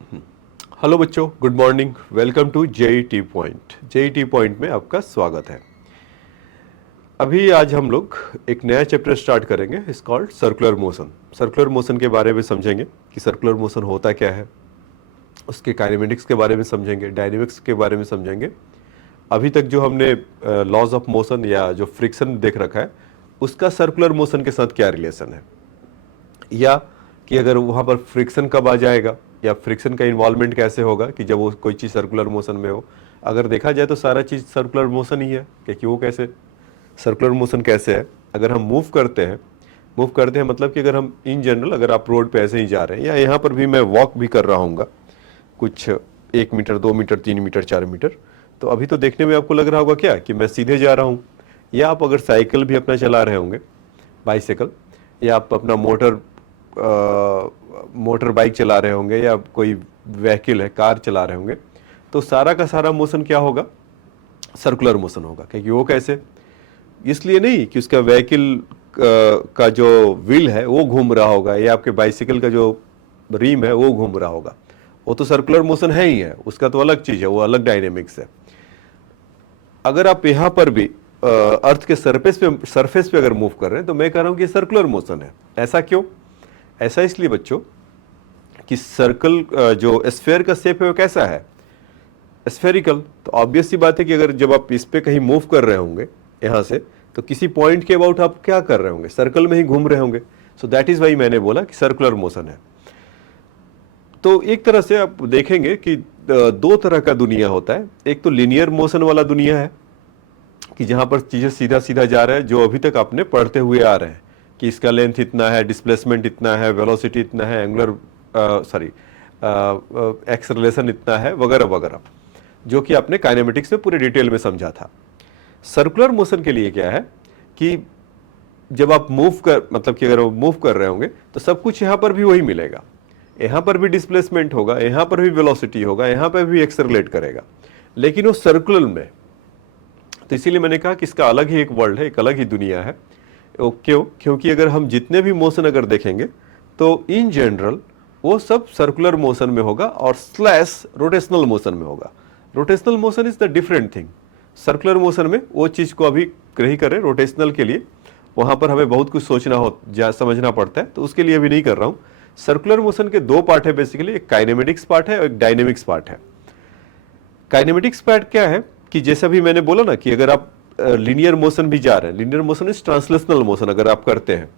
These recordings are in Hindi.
हेलो बच्चों, good morning. Welcome to JET point. JET point में आपका स्वागत है। अभी आज हम लोग एक नया चैप्टर स्टार्ट करेंगे, इस called circular motion. Circular motion के बारे में समझेंगे कि सर्कुलर मोशन होता क्या है, उसके काइनेमेटिक्स के बारे में समझेंगे, डायनेमिक्स के बारे में समझेंगे। अभी तक जो हमने लॉज ऑफ मोशन या जो फ्रिक्शन देख रखा है, उसका सर्कुलर मोशन के साथ क्या रिलेशन है, या कि अगर वहाँ पर फ्रिक्शन कब आ जाएगा, या फ्रिक्शन का इन्वॉल्वमेंट कैसे होगा कि जब वो कोई चीज़ सर्कुलर मोशन में हो। अगर देखा जाए तो सारा चीज़ सर्कुलर मोशन ही है, क्योंकि वो कैसे सर्कुलर मोशन कैसे है। अगर हम मूव करते हैं मतलब कि अगर हम इन जनरल, अगर आप रोड पे ऐसे ही जा रहे हैं, या यहाँ पर भी मैं वॉक भी कर रहा हूँ कुछ 1 मीटर 2 मीटर 3 मीटर 4 मीटर, तो अभी तो देखने में आपको लग रहा होगा क्या कि मैं सीधे जा रहा हूँ। या आप अगर साइकिल भी अपना चला रहे होंगे, बाइसाइकिल, या आप अपना मोटर बाइक चला रहे होंगे, या कोई व्हीकल है, कार चला रहे होंगे, तो सारा का सारा मोशन क्या होगा, सर्कुलर मोशन होगा। क्योंकि वो कैसे, इसलिए नहीं कि उसका व्हीकल का जो व्हील है वो घूम रहा होगा, या आपके बाइसाइकिल का जो रिम है वो घूम रहा होगा। वो तो सर्कुलर मोशन है ही है, उसका तो अलग चीज़ है, वो अलग डायनेमिक्स है। अगर आप यहाँ पर भी अर्थ के सरफेस पे अगर मूव कर रहे हैं, तो मैं कह रहा हूँ कि सर्कुलर मोशन है। ऐसा क्यों? ऐसा इसलिए बच्चों कि सर्कल जो स्फेयर का शेप है वो कैसा है, स्फेरिकल। तो ऑब्वियस सी बात है कि अगर जब आप इस पे कहीं मूव कर रहे होंगे यहाँ से, तो किसी पॉइंट के अबाउट आप क्या कर रहे होंगे, सर्कल में ही घूम रहे होंगे। सो दैट इज वाई मैंने बोला कि सर्कुलर मोशन है। तो एक तरह से आप देखेंगे कि दो तरह का दुनिया होता है। एक तो लीनियर मोशन वाला दुनिया है कि जहां पर चीजें सीधा सीधा जा रहा है, जो अभी तक आपने पढ़ते हुए आ रहे हैं कि इसका लेंथ इतना है, डिस्प्लेसमेंट इतना है, वेलोसिटी इतना है, एंगुलर एक्सेलरेशन इतना है, वगैरह वगैरह, जो कि आपने काइनेमेटिक्स में पूरे डिटेल में समझा था। सर्कुलर मोशन के लिए क्या है कि जब आप मतलब कि अगर मूव कर रहे होंगे तो सब कुछ यहाँ पर भी वही मिलेगा। यहाँ पर भी डिस्प्लेसमेंट होगा, यहाँ पर भी वेलोसिटी होगा, यहाँ पर भी एक्सेलरेट करेगा, लेकिन वो सर्कुलर में। तो इसीलिए मैंने कहा कि इसका अलग ही एक वर्ल्ड है, एक अलग ही दुनिया है। क्यों? क्योंकि अगर हम जितने भी मोशन अगर देखेंगे तो इन जनरल वो सब सर्कुलर मोशन में होगा और स्लैश रोटेशनल मोशन में होगा। Rotational motion is the different thing. Circular motion में वो चीज़ को अभी ग्रही करें, रोटेशनल के लिए वहाँ पर हमें बहुत कुछ समझना पड़ता है, तो उसके लिए अभी नहीं कर रहा हूँ। सर्कुलर मोशन के दो पार्ट है बेसिकली, एक काइनेमेटिक्स पार्ट है और एक डायनेमिक्स पार्ट है। काइनेमेटिक्स पार्ट क्या है कि जैसा भी मैंने बोला ना कि अगर आप लीनियर मोशन भी जा रहे हैं, linear motion is translational motion अगर आप करते हैं,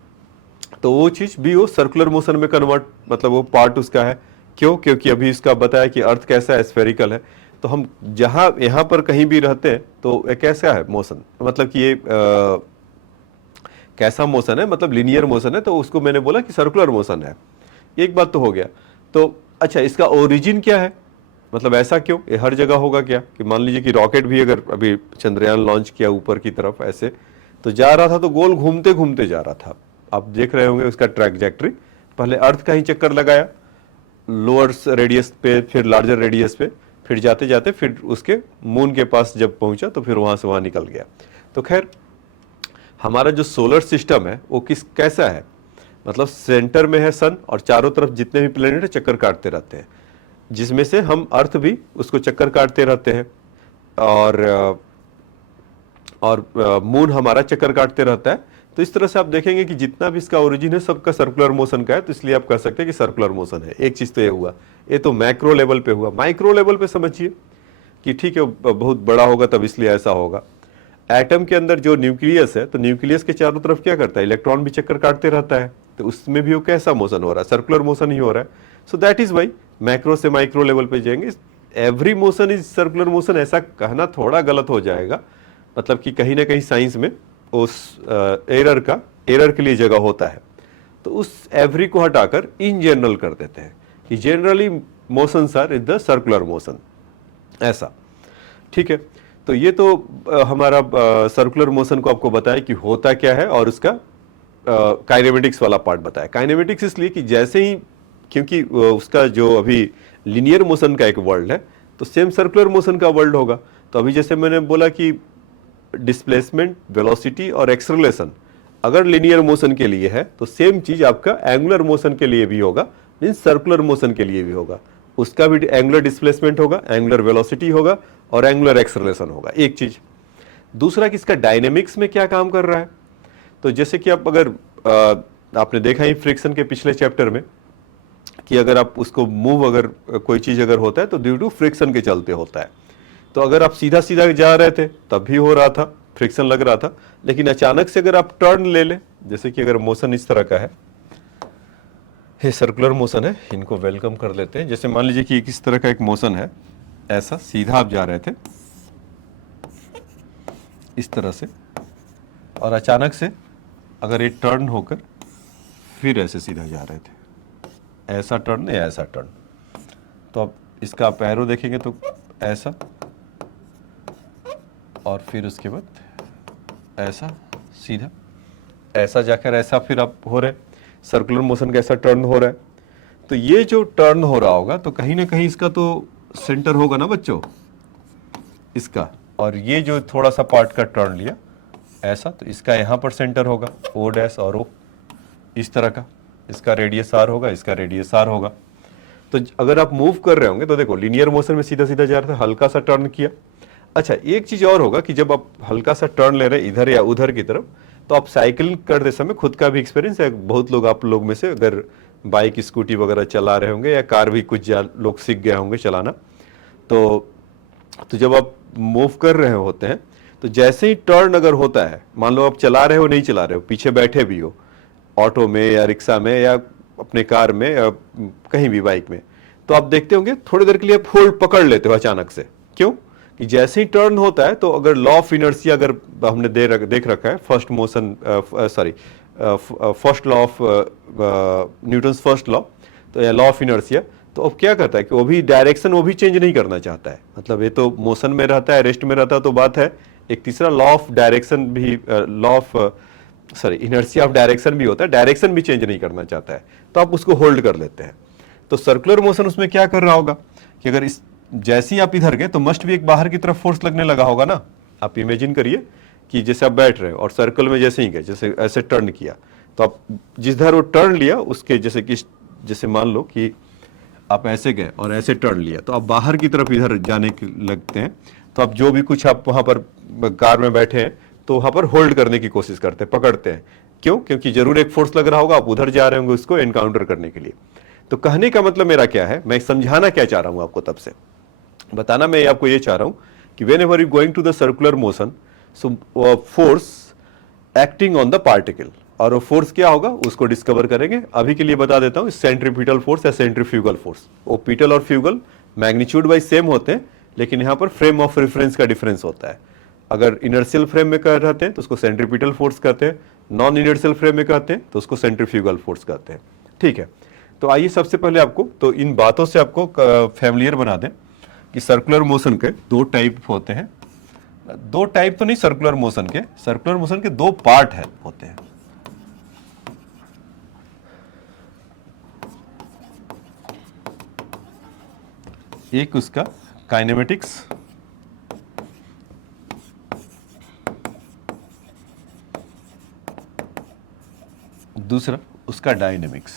तो वो चीज भी वो सर्कुलर मोशन में कन्वर्ट, मतलब वो पार्ट उसका है। क्यों? क्योंकि अभी इसका बताया कि अर्थ कैसा है, स्फेरिकल है। तो हम जहां यहाँ पर कहीं भी रहते हैं तो ये कैसा है मोशन, मतलब कि ये कैसा मोशन है, मतलब लीनियर मोशन है, तो उसको मैंने बोला कि सर्कुलर मोशन है। एक बात तो हो गया। तो अच्छा, इसका ओरिजिन क्या है, मतलब ऐसा क्यों, ये हर जगह होगा क्या? कि मान लीजिए कि रॉकेट भी अगर अभी चंद्रयान लॉन्च किया ऊपर की तरफ ऐसे, तो जा रहा था तो गोल घूमते घूमते जा रहा था। आप देख रहे होंगे उसका ट्रैजेक्टरी, पहले अर्थ का ही चक्कर लगाया लोअर रेडियस पे, फिर लार्जर रेडियस पे, फिर जाते जाते फिर उसके मून के पास जब पहुंचा तो फिर वहां से वहां निकल गया। तो खैर, हमारा जो सोलर सिस्टम है वो कैसा है, मतलब सेंटर में है सन, और चारों तरफ जितने भी प्लेनेट है चक्कर काटते रहते हैं, जिसमें से हम अर्थ भी उसको चक्कर काटते रहते हैं, और मून हमारा चक्कर काटते रहता है। तो इस तरह से आप देखेंगे कि जितना भी इसका ओरिजिन है सबका सर्कुलर मोशन का है, तो इसलिए आप कह सकते हैं कि सर्कुलर मोशन है। एक चीज तो ये हुआ, ये तो मैक्रो लेवल पे हुआ। माइक्रो लेवल पे समझिए कि ठीक है बहुत बड़ा होगा तब इसलिए ऐसा होगा। एटम के अंदर जो न्यूक्लियस है, तो न्यूक्लियस के चारों तरफ क्या करता है, इलेक्ट्रॉन भी चक्कर काटते रहता है, तो उसमें भी वो कैसा मोशन हो रहा है, सर्कुलर मोशन ही हो रहा है। So that is why macro से माइक्रो लेवल पे जाएंगे, every motion is circular motion, ऐसा कहना थोड़ा गलत हो जाएगा। मतलब कि कहीं ना कहीं साइंस में उस एरर के लिए जगह होता है, तो उस एवरी को हटाकर इन जनरल कर देते हैं कि generally motions are in the circular motion, ऐसा। ठीक है, तो ये तो हमारा सर्कुलर मोशन को आपको बताया कि होता क्या है, और उसका काइनेमेटिक्स वाला पार्ट बताया। काइनेमेटिक्स इसलिए कि जैसे ही, क्योंकि उसका जो अभी लीनियर मोशन का एक वर्ल्ड है, तो सेम सर्कुलर मोशन का वर्ल्ड होगा। तो अभी जैसे मैंने बोला कि डिस्प्लेसमेंट, वेलोसिटी और एक्सेलरेशन अगर लीनियर मोशन के लिए है, तो सेम चीज आपका एंगुलर मोशन के लिए भी होगा, मींस सर्कुलर मोशन के लिए भी होगा। उसका भी एंगुलर डिस्प्लेसमेंट होगा, एंगुलर वेलोसिटी होगा और एंगुलर एक्सेलरेशन होगा, एक चीज। दूसरा कि इसका डायनेमिक्स में क्या काम कर रहा है। तो जैसे कि आप अगर आपने देखा ही फ्रिक्शन के पिछले चैप्टर में कि अगर आप उसको मूव, अगर कोई चीज अगर होता है तो ड्यू टू फ्रिक्शन के चलते होता है। तो अगर आप सीधा सीधा जा रहे थे तब भी हो रहा था, फ्रिक्शन लग रहा था, लेकिन अचानक से अगर आप टर्न ले लें, जैसे कि अगर मोशन इस तरह का है, ये सर्कुलर मोशन है, इनको वेलकम कर लेते हैं। जैसे मान लीजिए कि इस तरह का एक मोशन है, ऐसा सीधा आप जा रहे थे इस तरह से, और अचानक से अगर ये टर्न होकर फिर ऐसे सीधा जा रहे थे, ऐसा टर्न या ऐसा टर्न, तो अब इसका आप एरो देखेंगे तो ऐसा, और फिर उसके बाद ऐसा सीधा, ऐसा जाकर ऐसा, फिर आप हो रहे सर्कुलर मोशन का ऐसा टर्न हो रहा है। तो ये जो टर्न हो रहा होगा तो कहीं ना कहीं इसका तो सेंटर होगा ना बच्चों, इसका, और ये जो थोड़ा सा पार्ट का टर्न लिया ऐसा, तो इसका यहाँ पर सेंटर होगा, ओ डैश और ओ, इस तरह का, इसका रेडियस आर होगा, इसका रेडियस आर होगा। तो अगर आप मूव कर रहे होंगे तो देखो लीनियर मोशन में सीधा सीधा जा रहा था, हल्का सा टर्न किया। अच्छा, एक चीज और होगा कि जब आप हल्का सा टर्न ले रहे हैं इधर या उधर की तरफ, तो आप साइकिल करते समय, खुद का भी एक्सपीरियंस है, बहुत लोग आप लोग में से अगर बाइक स्कूटी वगैरह चला रहे होंगे या कार भी कुछ लोग सीख गए होंगे चलाना, तो जब आप मूव कर रहे होते हैं तो जैसे ही टर्न अगर होता है, मान लो आप चला रहे हो नहीं चला रहे हो, पीछे बैठे भी हो ऑटो में या रिक्शा में या अपने कार में या कहीं भी बाइक में, तो आप देखते होंगे थोड़ी देर के लिए आप होल्ड पकड़ लेते हो अचानक से। क्यों? कि जैसे ही टर्न होता है तो अगर लॉ ऑफ इनर्शिया अगर हमने देख रखा है, first motion first law of Newton's first law, तो या लॉ ऑफ इनर्शिया, तो अब क्या करता है कि वो भी डायरेक्शन वो भी चेंज नहीं करना चाहता है। मतलब ये तो मोशन में रहता है, रेस्ट में रहता है तो बात है, एक तीसरा लॉ ऑफ डायरेक्शन भी, law of inertia of direction भी होता है, डायरेक्शन भी चेंज नहीं करना चाहता है, तो आप उसको होल्ड कर लेते हैं। तो सर्कुलर मोशन उसमें क्या कर रहा होगा कि अगर इस जैसे ही आप इधर गए तो मस्ट भी एक बाहर की तरफ फोर्स लगने लगा होगा ना। आप इमेजिन करिए कि जैसे आप बैठ रहे हो और सर्कल में जैसे ही गए, जैसे ऐसे टर्न किया, तो आप जिधर वो टर्न लिया उसके जैसे मान लो कि आप ऐसे गए और ऐसे टर्न लिया, तो आप बाहर की तरफ इधर जाने लगते हैं, तो आप जो भी कुछ आप वहां पर कार में बैठे हैं तो वहां पर होल्ड करने की कोशिश करते हैं, पकड़ते हैं। क्यों? क्योंकि जरूर एक फोर्स लग रहा होगा, आप उधर जा रहे होंगे उसको एनकाउंटर करने के लिए। तो कहने का मतलब मेरा क्या है, मैं समझाना क्या चाह रहा हूं आपको, तब से बताना मैं आपको ये चाह रहा हूं कि whenever you going to the circular motion, so force acting on the particle, और वो फोर्स क्या होगा उसको डिस्कवर करेंगे। अभी के लिए बता देता हूं, सेंट्रीपिटल फोर्स या सेंट्रीफ्यूगल फोर्स। वो पिटल और फ्यूगल मैग्नीट्यूड वाइज सेम होते हैं, लेकिन यहां पर फ्रेम ऑफ रेफरेंस का डिफरेंस होता है। अगर इनर्शियल फ्रेम में कर रहते हैं तो उसको सेंट्रीपिटल फोर्स कहते हैं, नॉन इनर्शियल फ्रेम में कहते हैं तो उसको सेंट्रीफ्यूगल फोर्स कहते हैं। ठीक है, तो आइए सबसे पहले आपको तो इन बातों से आपको फैमिलियर बना दें कि सर्कुलर मोशन के दो टाइप होते हैं। दो टाइप तो नहीं, सर्कुलर मोशन के दो पार्ट है होते हैं। एक उसका काइनेमेटिक्स, दूसरा उसका डायनेमिक्स।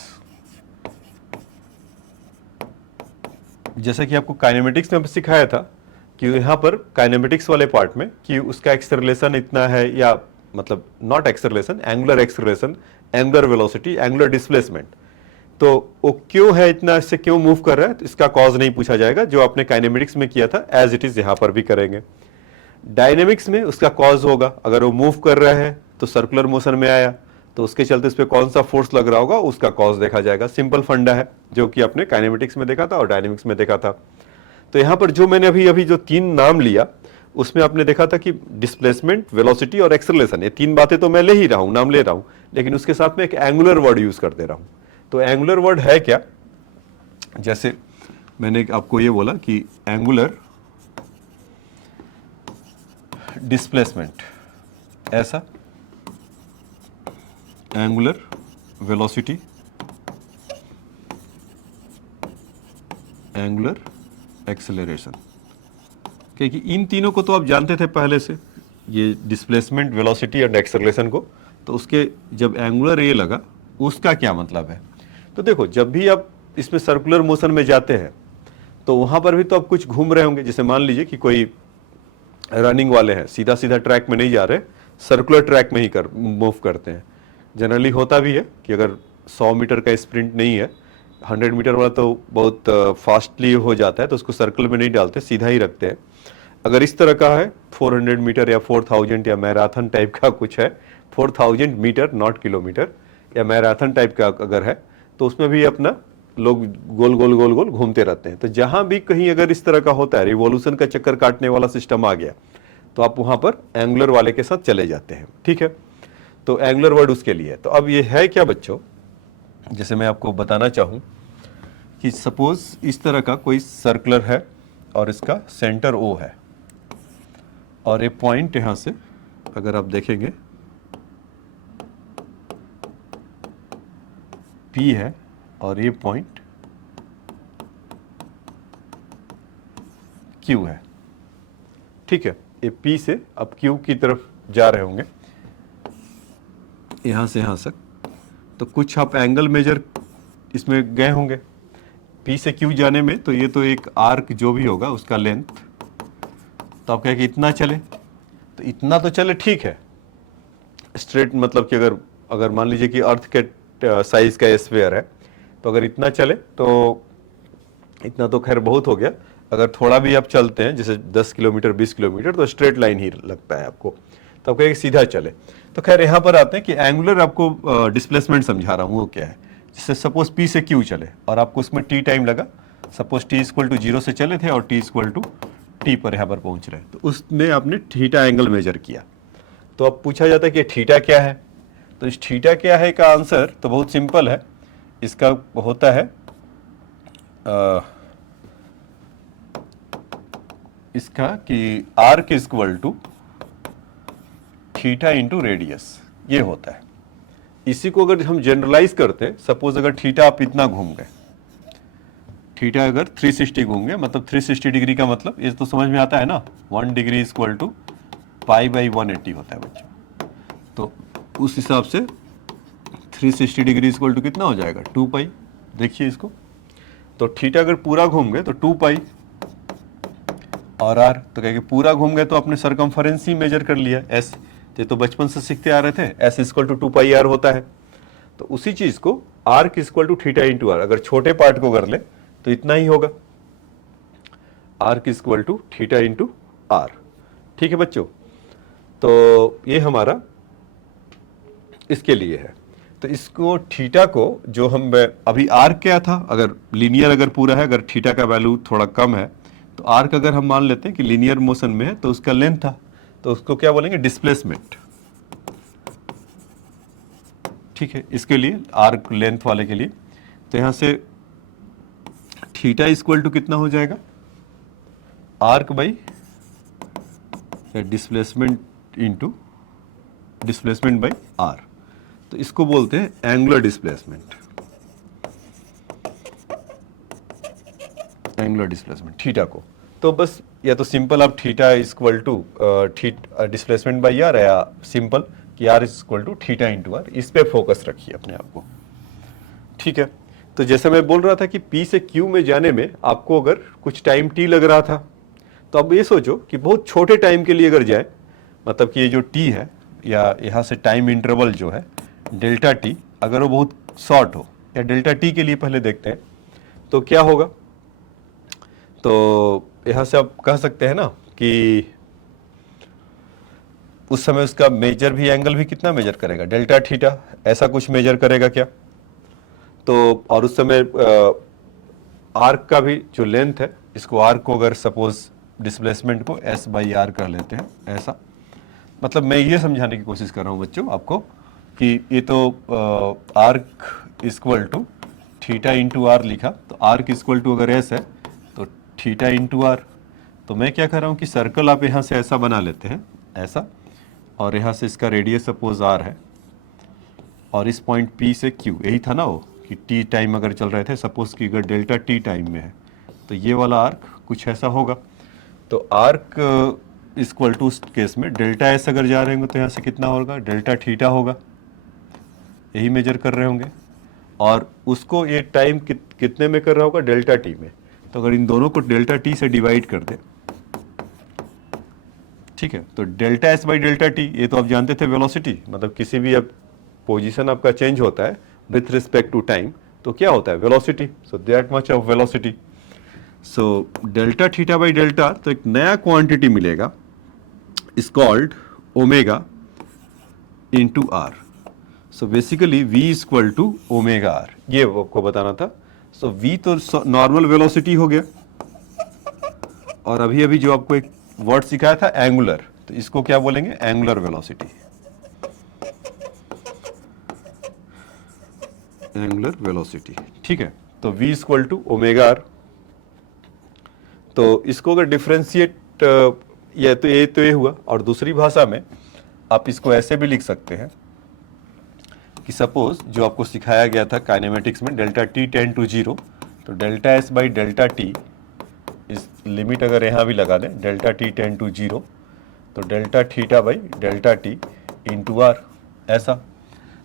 जैसा कि आपको काइनेमेटिक्स में सिखाया था कि यहाँ पर काइनेमेटिक्स वाले पार्ट में कि उसका एक्सेलरेशन इतना है, या मतलब not acceleration, angular acceleration, angular velocity, angular displacement, तो वो क्यों है इतना, इससे क्यों मूव कर रहा है, तो इसका कॉज नहीं पूछा जाएगा। जो आपने काइनेमेटिक्स में किया था एज इट इज यहाँ पर भी करेंगे। डायनेमिक्स में उसका कॉज होगा, अगर वो मूव कर रहा है तो सर्कुलर मोशन में आया तो उसके चलते इस पर कौन सा फोर्स लग रहा होगा उसका कॉज देखा जाएगा। सिंपल फंडा है जो कि आपने काइनेमेटिक्स में देखा था और डायनेमिक्स में देखा था। तो यहाँ पर जो मैंने अभी जो तीन नाम लिया उसमें आपने देखा था कि डिस्प्लेसमेंट, वेलोसिटी और एक्सेलरेशन, ये तीन बातें तो मैं ले ही रहा हूं, नाम ले रहा हूं, लेकिन उसके साथ में एक एंगुलर वर्ड यूज कर दे रहा हूं। तो एंगुलर वर्ड है क्या, जैसे मैंने आपको ये बोला कि एंगुलर डिस्प्लेसमेंट, ऐसा एंगुलर वेलोसिटी, एंगुलर एक्सेलरेशन, क्योंकि इन तीनों को तो आप जानते थे पहले से, ये डिस्प्लेसमेंट, वेलोसिटी एंड एक्सेलरेशन को। तो उसके जब एंगुलर ये लगा उसका क्या मतलब है, तो देखो जब भी आप इसमें सर्कुलर मोशन में जाते हैं तो वहाँ पर भी तो आप कुछ घूम रहे होंगे। जैसे मान लीजिए कि कोई रनिंग वाले हैं, सीधा सीधा ट्रैक में नहीं जा रहे, सर्कुलर ट्रैक में ही मूव करते हैं। जनरली होता भी है कि अगर 100 मीटर का स्प्रिंट नहीं है, 100 मीटर वाला तो बहुत फास्टली हो जाता है, तो उसको सर्कल में नहीं डालते, सीधा ही रखते हैं। अगर इस तरह का है 400 मीटर या 4000 या मैराथन टाइप का कुछ है, 4000 मीटर नॉट किलोमीटर, या मैराथन टाइप का अगर है, तो उसमें भी अपना लोग गोल गोल गोल गोल घूमते रहते हैं। तो जहां भी कहीं अगर इस तरह का होता है, रिवॉल्यूशन का चक्कर काटने वाला सिस्टम आ गया, तो आप वहां पर एंगुलर वाले के साथ चले जाते हैं। ठीक है, तो एंगुलर वर्ड उसके लिए। तो अब ये है क्या बच्चों, जैसे मैं आपको बताना चाहूं कि सपोज इस तरह का कोई सर्कुलर है और इसका सेंटर ओ है, और ये पॉइंट यहां से अगर आप देखेंगे P है, और ये पॉइंट Q है। ठीक है, ये P से अब Q की तरफ जा रहे होंगे, यहां से यहां तक, तो कुछ आप एंगल मेजर इसमें गए होंगे P से Q जाने में। तो ये तो एक आर्क जो भी होगा उसका लेंथ, तो आप कहें कि इतना चले, तो इतना तो चले, ठीक है, स्ट्रेट, मतलब कि अगर मान लीजिए कि अर्थ के साइज का स्फीयर है, तो अगर इतना चले तो इतना तो खैर बहुत हो गया। अगर थोड़ा भी आप चलते हैं, जैसे 10 किलोमीटर 20 किलोमीटर, तो स्ट्रेट लाइन ही लगता है आपको, तो आप कहें सीधा चले। तो खैर यहाँ पर आते हैं कि एंगुलर आपको डिस्प्लेसमेंट समझा रहा हूँ, वो क्या है। जैसे सपोज P से Q चले और आपको उसमें T टाइम लगा, सपोज T इक्वल टू 0 से चले थे और T इक्वल टू T पर यहाँ पर पहुँच रहे हैं, तो उसमें आपने थीटा एंगल मेजर किया। तो अब पूछा जाता है कि थीटा क्या है, तो इस थीटा क्या है का आंसर तो बहुत सिंपल है। इसका होता है इसका कि arc equal to theta into radius, ये होता है। इसी को अगर हम जनरलाइज करते हैं, सपोज अगर थीटा आप इतना घूम गए, थीटा अगर 360 घूम गए, मतलब 360 डिग्री का मतलब ये तो समझ में आता है ना, 1 डिग्री इक्वल टू π/180 होता है बच्चों। तो उस हिसाब से 360 डिग्री इक्वल टू कितना हो जाएगा, 2π। देखिए इसको, तो थीटा अगर पूरा घूम गए तो 2π, और आर तो कहेंगे पूरा घूम गए तो आपने सरकमफरेंस ही मेजर कर लिया, एस। ये तो बचपन से सीखते आ रहे थे, एस इक्वल टू 2πr होता है। तो उसी चीज को arc equal to theta into r, अगर छोटे पार्ट को कर ले तो इतना ही होगा, arc equal to theta into r. ठीक है बच्चों, तो ये हमारा इसके लिए है। तो इसको थीटा को जो हम अभी आर्क क्या था, अगर लीनियर अगर पूरा है, अगर थीटा का वैल्यू थोड़ा कम है, तो आर्क अगर हम मान लेते हैं कि लीनियर मोशन में है, तो उसका लेंथ था, तो उसको क्या बोलेंगे, डिस्प्लेसमेंट। ठीक है, इसके लिए आर्क लेंथ वाले के लिए, तो यहां से थीटा इक्वल टू कितना हो जाएगा, arc by displacement into displacement by r. तो इसको बोलते हैं angular displacement, angular displacement theta को। तो बस या तो सिंपल आप theta equal to displacement by r, या सिंपल कि r equal to theta into r, इस पे फोकस रखिए अपने आप को। ठीक है, तो जैसे मैं बोल रहा था कि P से Q में जाने में आपको अगर कुछ टाइम T लग रहा था, तो अब ये सोचो कि बहुत छोटे टाइम के लिए अगर जाए, मतलब कि ये जो T है, या यहाँ से टाइम इंटरवल जो है डेल्टा T, अगर वो बहुत शॉर्ट हो, या डेल्टा T के लिए पहले देखते हैं तो क्या होगा। तो यहाँ से आप कह सकते हैं ना कि उस समय उसका मेजर भी, एंगल भी कितना मेजर करेगा, डेल्टा थीटा, ऐसा कुछ मेजर करेगा क्या। तो और उस समय आर्क का भी जो लेंथ है, इसको आर्क को अगर सपोज डिस्प्लेसमेंट को S/R कर लेते हैं, ऐसा, मतलब मैं ये समझाने की कोशिश कर रहा हूँ बच्चों आपको कि ये तो arc equal to theta into r लिखा, तो आर्क इक्वल टू अगर S है तो थीटा इंटू आर। तो मैं क्या कर रहा हूँ कि सर्कल आप यहाँ से ऐसा बना लेते हैं, ऐसा, और यहाँ से इसका रेडियस सपोज आर है, और इस पॉइंट P से Q, यही था ना वो कि T टाइम अगर चल रहे थे, सपोज कि अगर डेल्टा T टाइम में है, तो ये वाला आर्क कुछ ऐसा होगा। तो आर्क इक्वल टू उस केस में डेल्टा S अगर जा रहे होंगे तो यहाँ से कितना होगा, डेल्टा थीटा होगा, यही मेजर कर रहे होंगे, और उसको ये टाइम कितने में कर रहा होगा, डेल्टा T में। तो अगर इन दोनों को डेल्टा टी से डिवाइड कर दे, ठीक है, तो delta S by delta T, ये तो आप जानते थे वेलोसिटी, मतलब किसी भी अब पोजीशन आपका चेंज होता है विथ रिस्पेक्ट टू टाइम तो क्या होता है velocity, so that much of velocity. So delta theta by delta, तो एक नया क्वांटिटी मिलेगा is called omega into r. So basically v is equal to omega r, ये आपको बताना था। सो v तो नॉर्मल वेलोसिटी हो गया, और अभी अभी जो आपको एक वर्ड सिखाया था एंगुलर, तो इसको क्या बोलेंगे, एंगुलर वेलोसिटी, एंगुलर वेलोसिटी, ठीक है। तो v equal to omega r. तो इसको अगर डिफ्रेंशिएट, ये हुआ, और दूसरी भाषा में आप इसको ऐसे भी लिख सकते हैं कि सपोज जो आपको सिखाया गया था काइनेमेटिक्स में delta T tend to zero, तो delta S by delta T, इस लिमिट अगर यहाँ भी लगा दें delta T tend to zero, तो delta theta by delta T into R, ऐसा।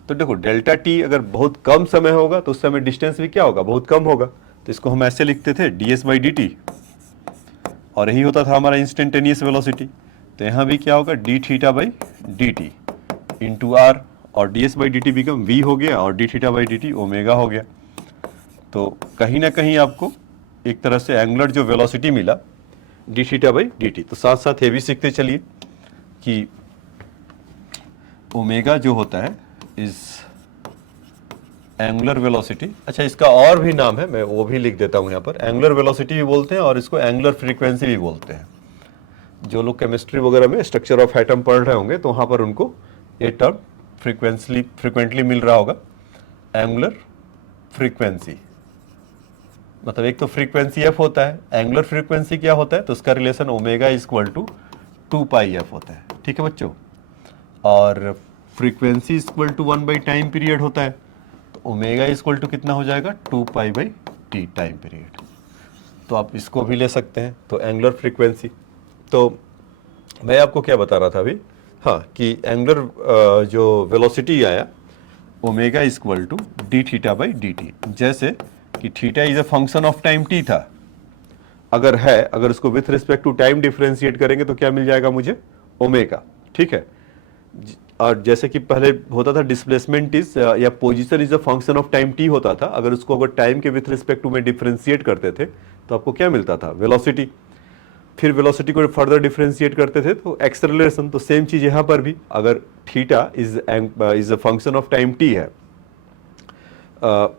तो देखो डेल्टा टी अगर बहुत कम समय होगा तो उस समय डिस्टेंस भी क्या होगा, बहुत कम होगा, तो इसको हम ऐसे लिखते थे D S by D t, और यही होता था हमारा इंस्टेंटेनियस वेलोसिटी। तो यहाँ भी क्या होगा, D theta by D T into R, और D S by D T become V हो गया, और D theta by D T omega हो गया। तो कहीं ना कहीं आपको एक तरह से एंगुलर जो वेलोसिटी मिला D theta by D T. तो साथ साथ ये भी सीखते चलिए कि ओमेगा जो होता है इज एंगुलर वेलोसिटी। अच्छा, इसका और भी नाम है, मैं वो भी लिख देता हूँ यहाँ पर, एंगुलर वेलोसिटी भी बोलते हैं और इसको एंगुलर फ्रीक्वेंसी भी बोलते हैं। जो लोग केमिस्ट्री वगैरह में स्ट्रक्चर ऑफ एटम पढ़ रहे होंगे तो वहाँ पर उनको ये टर्म फ्रीक्वेंटली मिल रहा होगा, एंगुलर फ्रीक्वेंसी। मतलब एक तो फ्रीक्वेंसी एफ होता है, एंगुलर फ्रीक्वेंसी क्या होता है, तो उसका relation omega is equal to 2 pi f होता है, ठीक है बच्चों। और frequency is equal to 1 by time period होता है, तो ओमेगा इज इक्वल टू कितना हो जाएगा, 2 pi by T time period. तो आप इसको भी ले सकते हैं, तो एंगुलर फ्रीक्वेंसी। तो मैं आपको क्या बता रहा था अभी, हाँ, कि एंगुलर जो वेलोसिटी आया omega is equal to d theta by D t, जैसे कि theta is a function of time t था, अगर उसको with respect to time differentiate करेंगे तो क्या मिल जाएगा मुझे, ओमेगा, ठीक है। और जैसे कि पहले होता था डिस्प्लेसमेंट इज या position is a function of time T होता था, अगर उसको अगर टाइम के विथ रिस्पेक्ट टू में डिफरेंशिएट करते थे तो आपको क्या मिलता था, वेलोसिटी। फिर वेलोसिटी को फर्दर डिफरेंशिएट करते थे तो एक्सेलरेशन। तो सेम चीज यहाँ पर भी, अगर theta is a function of time T है,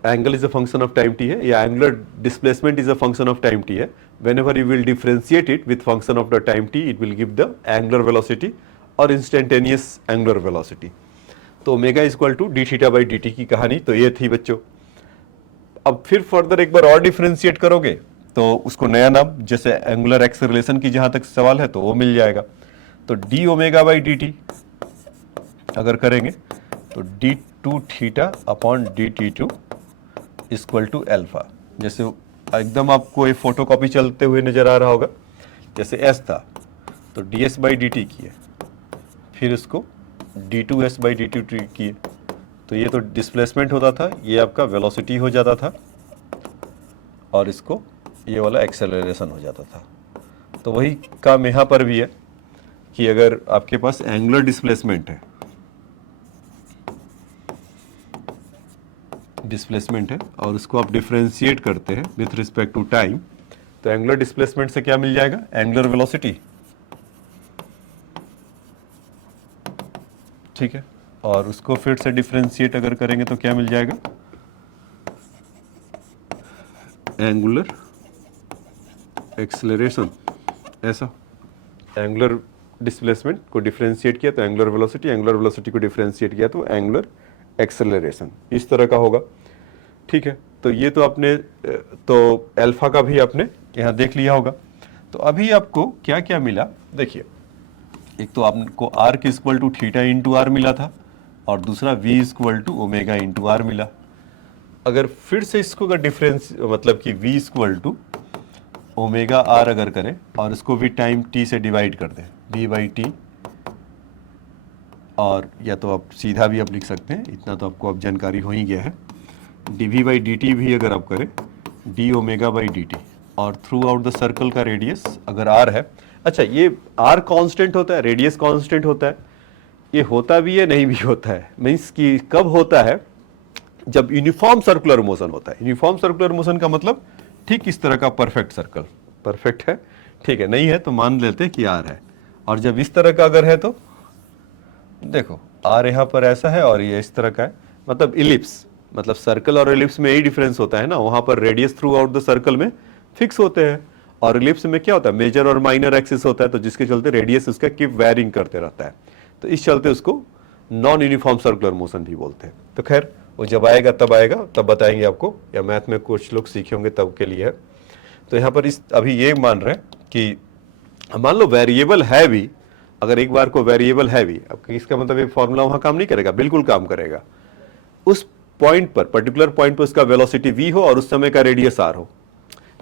angle is a function of time T है, या angular displacement is a function of time T है, whenever you will differentiate it with function of the time t, it will give the angular velocity और instantaneous angular velocity। तो omega is equal to d theta by D t की कहानी तो ये थी बच्चों। अब फिर फर्दर एक बार और डिफरेंशिएट करोगे तो उसको नया नाम, जैसे एंगुलर एक्सेलरेशन की जहां तक सवाल है तो वो मिल जाएगा। तो d omega by D t अगर करेंगे तो d two theta upon d t two equal to alpha. जैसे एकदम आपको ये फोटोकॉपी चलते हुए नजर आ रहा होगा, जैसे एस था तो d S by D t किए, फिर इसको d two s by d two किए, तो ये तो डिस्प्लेसमेंट होता था, ये आपका वेलोसिटी हो जाता था, और इसको ये वाला एक्सेलरेशन हो जाता था। तो वही काम यहाँ पर भी है कि अगर आपके पास एंगुलर डिस्प्लेसमेंट है और उसको आप डिफरेंशिएट करते हैं विथ रिस्पेक्ट टू टाइम, तो एंगुलर डिस्प्लेसमेंट से क्या मिल जाएगा, एंगुलर वेलोसिटी, ठीक है। और उसको फिर से डिफरेंशिएट अगर करेंगे तो क्या मिल जाएगा, एंगुलर एक्सेलरेशन, ऐसा। एंगुलर डिस्प्लेसमेंट को डिफरेंशिएट किया तो एंगुलर वेलोसिटी, एंगुलर वेलोसिटी को डिफरेंशिएट किया तो एंगुलर एक्सेलरेशन, इस तरह का होगा, ठीक है। तो ये तो आपने तो अल्फा का भी आपने यहाँ देख लिया होगा। तो अभी आपको क्या क्या मिला, देखिए, एक तो आपको आर के equal to theta into r मिला था, और दूसरा v equal to omega into r मिला। अगर फिर से इसको अगर डिफरेंस, मतलब कि v equal to omega r अगर करें और इसको भी टाइम टी से डिवाइड कर दें, वी बाई टी, और या तो आप सीधा भी आप लिख सकते हैं, इतना तो आपको अब जानकारी हो ही गया है, d v by D t भी अगर आप करें d omega by D t, और थ्रू आउट द सर्कल का रेडियस अगर r है, अच्छा ये r कांस्टेंट होता है, रेडियस कांस्टेंट होता है, ये होता भी है नहीं भी होता है, मीन्स कि कब होता है जब यूनिफॉर्म सर्कुलर मोशन होता है। यूनिफॉर्म सर्कुलर मोशन का मतलब ठीक इस तरह का परफेक्ट सर्कल, परफेक्ट है, ठीक है, नहीं है तो मान लेते हैं कि r है। और जब इस तरह का अगर है तो देखो r यहाँ पर ऐसा है और ये इस तरह का है, मतलब इलिप्स, मतलब सर्कल और इलिप्स में यही डिफरेंस होता है ना, वहां पर radius through out the circle में फिक्स होते हैं और इलिप्स में क्या होता है, मेजर और माइनर एक्सिस होता है, तो जिसके चलते रेडियस उसका कीप वेरिंग करते रहता है, तो इस चलते उसको नॉन यूनिफॉर्म सर्कुलर मोशन भी बोलते हैं। तो खैर वो जब आएगा तब बताएंगे आपको, या मैथ में कुछ लोग सीखे होंगे तब के लिए है। तो यहाँ पर इस अभी ये मान रहे हैं कि मान लो वेरिएबल है भी, अगर एक बार को वेरिएबल है भी, अब इसका मतलब ये फॉर्मूला वहां काम नहीं करेगा, बिल्कुल काम करेगा। उस पॉइंट पर, पर्टिकुलर पॉइंट पर उसका वेलोसिटी v हो और उस समय का रेडियस r हो,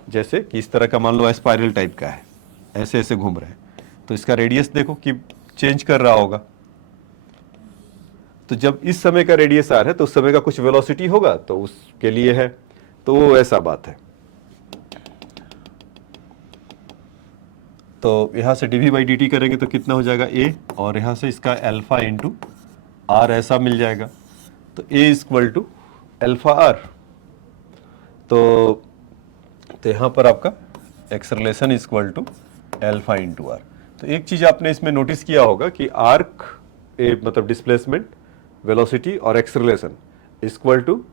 जैसे कि इस तरह का मान लो स्पाइरल टाइप का है, ऐसे ऐसे घूम रहे हैं, तो इसका रेडियस देखो कि चेंज कर रहा होगा, तो जब इस समय का रेडियस r है तो उस समय का कुछ वेलोसिटी होगा, तो उसके लिए है, तो वो ऐसा बात है। तो यहां से dv/dt करेंगे तो कितना हो जाएगा a, और यहां से इसका अल्फा इंटू r ऐसा मिल जाएगा, तो a equal to alpha r। तो यहाँ पर आपका acceleration equal to alpha into r। तो एक चीज आपने इसमें नोटिस किया होगा कि आर्क मतलब डिस्प्लेसमेंट, वेलोसिटी और acceleration equal to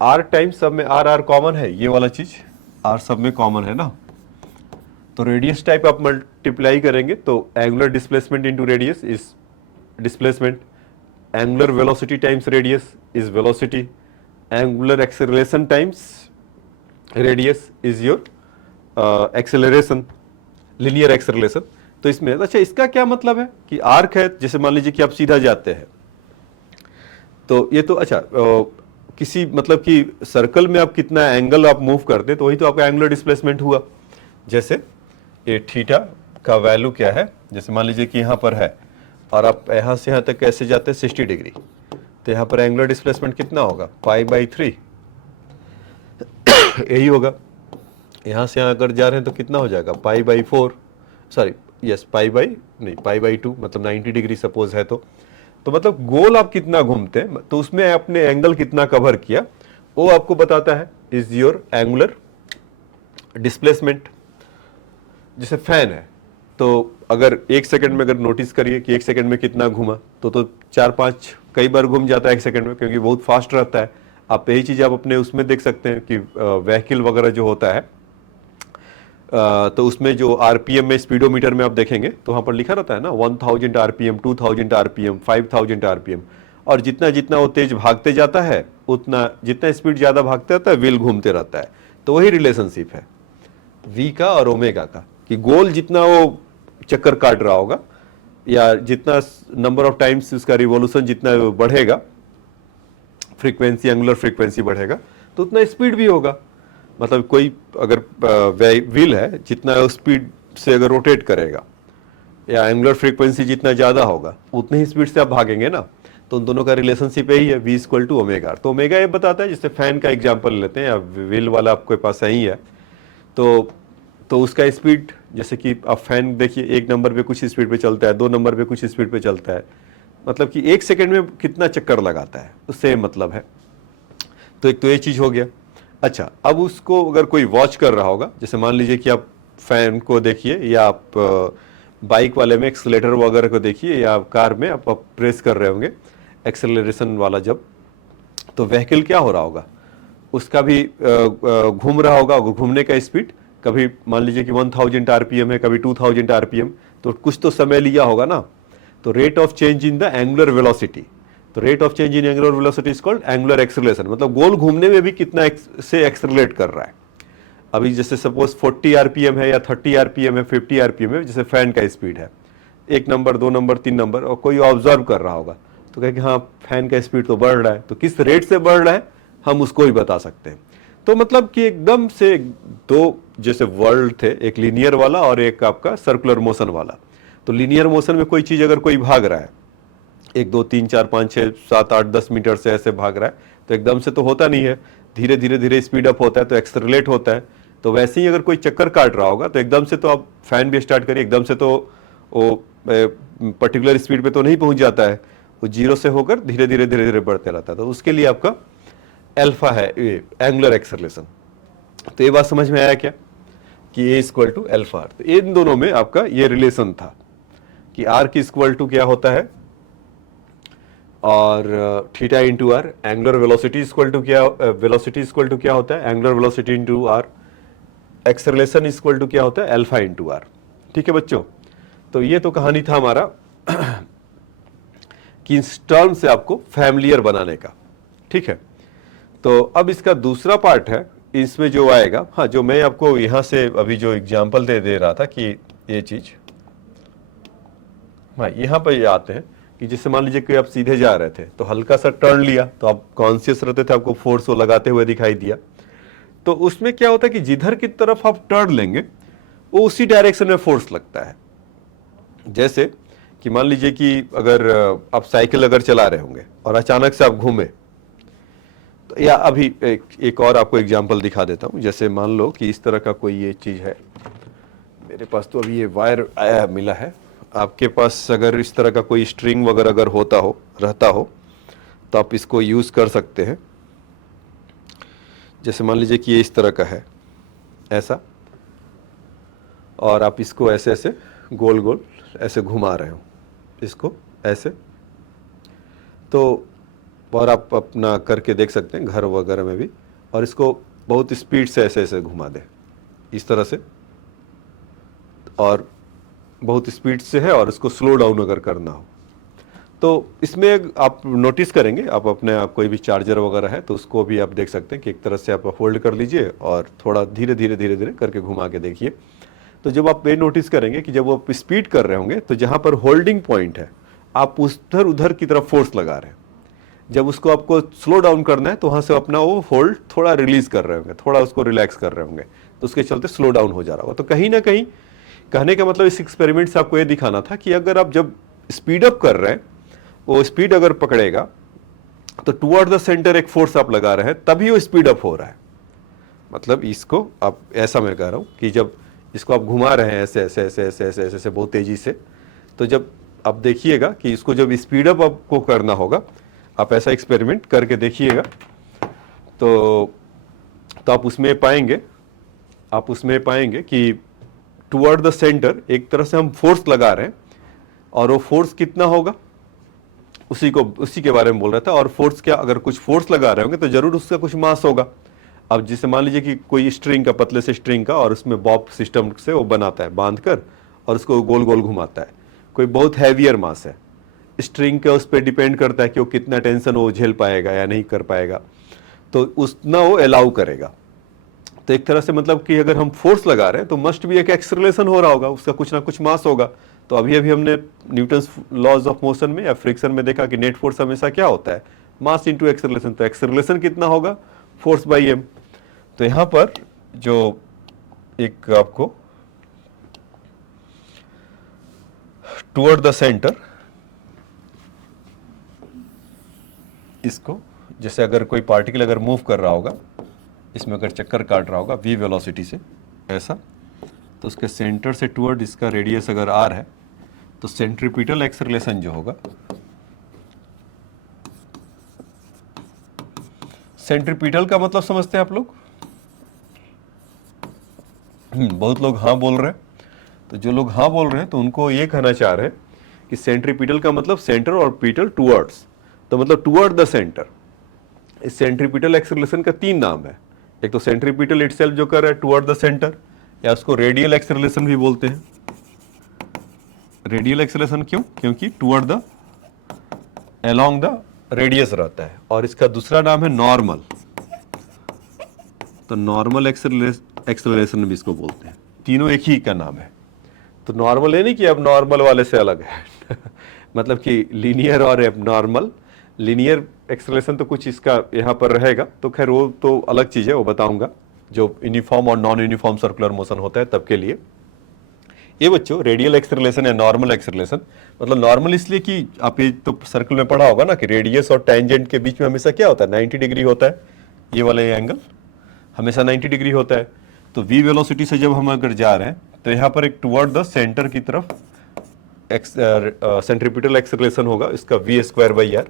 r times, सब में r कॉमन है, ये वाला चीज r सब में कॉमन है ना, तो रेडियस टाइप आप मल्टीप्लाई करेंगे तो angular displacement into radius is displacement, angular velocity times radius is velocity, angular acceleration times radius is your acceleration, linear acceleration. तो इसमें अच्छा इसका क्या मतलब है कि आर्क है, जैसे मान लीजिए कि आप सीधा जाते हैं, तो ये तो अच्छा किसी मतलब कि सर्कल में आप कितना एंगल आप मूव करते हैं तो वही तो आपका एंगुलर डिस्प्लेसमेंट हुआ। जैसे ये थीटा का वैल्यू क्या है, जैसे मान लीजिए कि यहाँ पर है और आप यहाँ से यहाँ तक कैसे जाते हैं 60 डिग्री, तो यहाँ पर एंगुलर डिस्प्लेसमेंट कितना होगा, π/3 यही होगा। यहाँ से यहाँ अगर जा रहे हैं तो कितना हो जाएगा, π/4, सॉरी यस π/2, मतलब 90 डिग्री सपोज है तो मतलब गोल आप कितना घूमते हैं तो उसमें आपने एंगल कितना कवर किया वो आपको बताता है, इज योर एंगुलर डिस्प्लेसमेंट। जैसे फैन है तो अगर 1 सेकंड में अगर नोटिस करिए कि 1 सेकंड में कितना घूमा, तो 4-5 कई बार घूम जाता है 1 सेकंड में, क्योंकि बहुत फास्ट रहता है। आप यही चीज आप अपने उसमें देख सकते हैं कि व्हीकल वगैरह जो होता है तो उसमें जो आरपीएम में, स्पीडोमीटर में आप देखेंगे तो वहां पर लिखा रहता है ना 1000 आरपीएम, 2000 आरपीएम, 5000 आरपीएम, और जितना जितना वो तेज भागते जाता है उतना, जितना स्पीड ज्यादा भागते रहता है व्हील घूमते रहता है। तो वही रिलेशनशिप है v का और ओमेगा का, कि गोल जितना वो चक्कर काट रहा होगा या जितना नंबर ऑफ टाइम्स उसका रिवॉल्यूशन जितना बढ़ेगा, फ्रीक्वेंसी, एंगुलर फ्रीक्वेंसी बढ़ेगा तो उतना स्पीड भी होगा। मतलब कोई अगर व्हील है जितना स्पीड से अगर रोटेट करेगा या एंगुलर फ्रीक्वेंसी जितना ज्यादा होगा उतनी ही स्पीड से आप भागेंगे ना, तो उन दोनों का रिलेशनशिप यही है, v इक्वल टू ओमेगा। तो ओमेगा ये बताता है, जैसे फैन का एग्जांपल लेते हैं या व्हील वाला आपके पास यही है, तो उसका स्पीड, जैसे कि आप फैन देखिए 1 नंबर पे कुछ स्पीड पे चलता है, 2 नंबर पे कुछ स्पीड पे चलता है, मतलब कि 1 सेकंड में कितना चक्कर लगाता है, उससे मतलब है। तो एक तो ये चीज हो गया। अच्छा, अब उसको अगर कोई वॉच कर रहा होगा, जैसे मान लीजिए कि आप फैन को देखिए या आप बाइक वाले में एक्सेलेरेटर वगैरह को देखिए या कार में आप प्रेस कर रहे होंगे एक्सेलरेशन वाला जब, तो व्हीकल क्या हो रहा होगा, उसका भी घूम रहा होगा, घूमने का स्पीड कभी मान लीजिए कि 1000 आरपीएम है, कभी 2000 आरपीएम, तो कुछ तो समय लिया होगा ना। तो rate of change in the angular velocity, तो rate of change in angular velocity is called angular acceleration, मतलब गोल घूमने में भी कितना से एक्सेलरेट कर रहा है। अभी जैसे सपोज 40 आरपीएम है या 30 आरपीएम है, 50 आरपीएम है, जैसे फैन का स्पीड है 1 नंबर, 2 नंबर, 3 नंबर, और कोई ऑब्जर्व कर रहा होगा तो कहे कि हाँ फैन का स्पीड तो बढ़ रहा है, तो किस रेट से बढ़ रहा है हम उसको ही बता सकते हैं। तो मतलब कि एकदम से 2 जैसे वर्ल्ड थे, एक लीनियर वाला और एक आपका सर्कुलर मोशन वाला। तो लीनियर मोशन में कोई चीज अगर कोई भाग रहा है 1 2 3 4 5 6 7 8 10 मीटर से ऐसे भाग रहा है, तो एकदम से तो होता नहीं है, धीरे धीरे धीरे स्पीड अप होता है, तो एक्सेलरेट होता है। तो वैसे ही अगर कोई चक्कर काट रहा होगा तो एकदम से तो आप फैन भी स्टार्ट करिए, एकदम से तो वो पर्टिकुलर स्पीड पे तो नहीं पहुंच जाता है, वो जीरो से होकर धीरे धीरे धीरे धीरे बढ़ते रहता है। तो उसके लिए आपका अल्फा है ये एंगुलर एक्सेलरेशन। तो ये बात समझ में आया क्या कि ए इक्वल टू अल्फा आर। तो इन दोनों में आपका ये रिलेशन था कि आर की इक्वल टू क्या होता है और theta into r, angular velocity equal to क्या, वेलोसिटी इक्वल टू क्या होता है angular velocity into r, acceleration equal to क्या होता है अल्फा इंटू आर। ठीक है बच्चों, तो ये तो कहानी था हमारा कि इस टर्म से आपको फैमिलियर बनाने का। ठीक है, तो अब इसका दूसरा पार्ट है, इसमें जो आएगा, हाँ जो मैं आपको यहां से अभी जो एग्जांपल दे रहा था कि ये चीज, हाँ यहां पर ये आते हैं कि जैसे मान लीजिए कि आप सीधे जा रहे थे तो हल्का सा टर्न लिया तो आप कॉन्शियस रहते थे, आपको फोर्स वो लगाते हुए दिखाई दिया। तो उसमें क्या होता है कि जिधर की तरफ आप टर्न लेंगे वो उसी डायरेक्शन में फोर्स लगता है। जैसे कि मान लीजिए कि अगर आप साइकिल अगर चला रहे होंगे और अचानक से आप घूमे, तो या अभी एक और आपको एग्जांपल दिखा देता हूं। जैसे मान लो कि इस तरह का कोई ये चीज है, मेरे पास तो अभी ये वायर आया मिला है, आपके पास अगर इस तरह का कोई स्ट्रिंग वगैरह अगर रहता हो तो आप इसको यूज कर सकते हैं। जैसे मान लीजिए कि ये इस तरह का है ऐसा, और आप इसको ऐसे ऐसे गोल गोल ऐसे घुमा रहे हो इसको ऐसे, तो और आप अपना करके देख सकते हैं घर वगैरह में भी, और इसको बहुत स्पीड से ऐसे ऐसे घुमा दें इस तरह से, और बहुत स्पीड से है, और इसको स्लो डाउन अगर करना हो तो इसमें आप नोटिस करेंगे, आप अपने आप कोई भी चार्जर वगैरह है तो उसको भी आप देख सकते हैं कि एक तरह से आप होल्ड कर लीजिए और थोड़ा धीरे धीरे धीरे धीरे करके घुमा के देखिए। तो जब आप ये नोटिस करेंगे कि जब आप स्पीड कर रहे होंगे तो जहाँ पर होल्डिंग पॉइंट है आप उधर उधर की तरफ फोर्स लगा रहे हैं, जब उसको आपको स्लो डाउन करना है तो वहाँ से अपना वो होल्ड थोड़ा रिलीज कर रहे होंगे, थोड़ा उसको रिलैक्स कर रहे होंगे, तो उसके चलते स्लो डाउन हो जा रहा होगा। तो कहीं ना कहीं कहने का मतलब इस एक्सपेरिमेंट से आपको ये दिखाना था कि अगर आप जब स्पीड अप कर रहे हैं, वो स्पीड अगर पकड़ेगा तो टुवर्ड द सेंटर एक फोर्स आप लगा रहे हैं, तभी वो स्पीड अप हो रहा है। मतलब इसको आप ऐसा मैं कह रहा हूं कि जब इसको आप घुमा रहे हैं ऐसे ऐसे ऐसे ऐसे ऐसे ऐसे, ऐसे बहुत तेजी से, तो जब आप देखिएगा कि इसको जब स्पीड अप आपको करना होगा, आप ऐसा एक्सपेरिमेंट करके देखिएगा तो आप उसमें पाएंगे कि टुवर्ड द सेंटर एक तरह से हम फोर्स लगा रहे हैं, और वो फोर्स कितना होगा उसी के बारे में बोल रहा था। और फोर्स क्या, अगर कुछ फोर्स लगा रहे होंगे तो जरूर उसका कुछ मास होगा। अब जिसे मान लीजिए कि कोई स्ट्रिंग का, पतले से स्ट्रिंग का, और उसमें बॉब सिस्टम से वो बनाता है बांध कर, और उसको गोल गोल घुमाता है, कोई बहुत हैवियर मास है, स्ट्रिंग का उस पर डिपेंड करता है कि वो कितना टेंशन वो झेल पाएगा या नहीं कर पाएगा, तो उतना वो अलाउ करेगा। तो एक तरह से मतलब कि अगर हम फोर्स लगा रहे हैं तो मस्ट भी एक एक्सेलरेशन हो रहा होगा, उसका कुछ ना कुछ मास होगा। तो अभी हमने न्यूटन्स लॉज ऑफ मोशन में या फ्रिक्शन में देखा कि नेट फोर्स हमेशा क्या होता है, मास इनटू एक्सेलरेशन। तो एक्सेलरेशन कितना होगा, फोर्स बाई एम। तो यहां पर जो एक आपको टुवर्ड द सेंटर, इसको जैसे अगर कोई पार्टिकल अगर मूव कर रहा होगा, इसमें अगर चक्कर काट रहा होगा v वेलोसिटी से ऐसा, तो उसके सेंटर से टुवर्ड इसका रेडियस अगर r है, तो सेंट्रीपिटल एक्सेलरेशन जो होगा, सेंट्रीपिटल का मतलब समझते हैं आप लोग? बहुत लोग हाँ बोल रहे हैं। तो जो लोग हाँ बोल रहे हैं तो उनको ये कहना चाह रहे हैं कि सेंट्रीपिटल का मतलब सेंटर और पीटल टुवर्ड्स, तो मतलब टुवर्ड द सेंटर। इस सेंट्रीपिटल एक्सेलरेशन का 3 नाम है। एक तो सेंट्रीपिटल इटसेल्फ जो कर रहा है टुवर्ड द सेंटर, या उसको रेडियल एक्सेलरेशन भी बोलते हैं। रेडियल एक्सेलरेशन क्यों? क्योंकि toward the along the radius रहता है। और इसका दूसरा नाम है नॉर्मल, तो नॉर्मल एक्सेलरेशन भी इसको बोलते हैं। तीनों एक ही का नाम है। तो नॉर्मल ये नहीं कि अब नॉर्मल वाले से अलग है मतलब कि लीनियर और एबनॉर्मल। लीनियर एक्सेलरेशन तो कुछ इसका यहाँ पर रहेगा, तो खैर वो तो अलग चीज़ है, वो बताऊंगा जो यूनिफॉर्म और नॉन यूनिफॉर्म सर्कुलर मोशन होता है तब के लिए। ये बच्चों रेडियल एक्सेलरेशन या नॉर्मल एक्सेलरेशन, मतलब नॉर्मल इसलिए कि आप ये तो सर्कल में पढ़ा होगा ना कि रेडियस और टेंजेंट के बीच में हमेशा क्या होता है, 90 डिग्री होता है। ये वाला ये एंगल हमेशा 90 डिग्री होता है। तो v वेलोसिटी से जब हम अगर जा रहे हैं तो यहाँ पर एक टुवर्ड द सेंटर की तरफ सेंट्रीपिटल एक्सेलरेशन होगा इसका v²/r।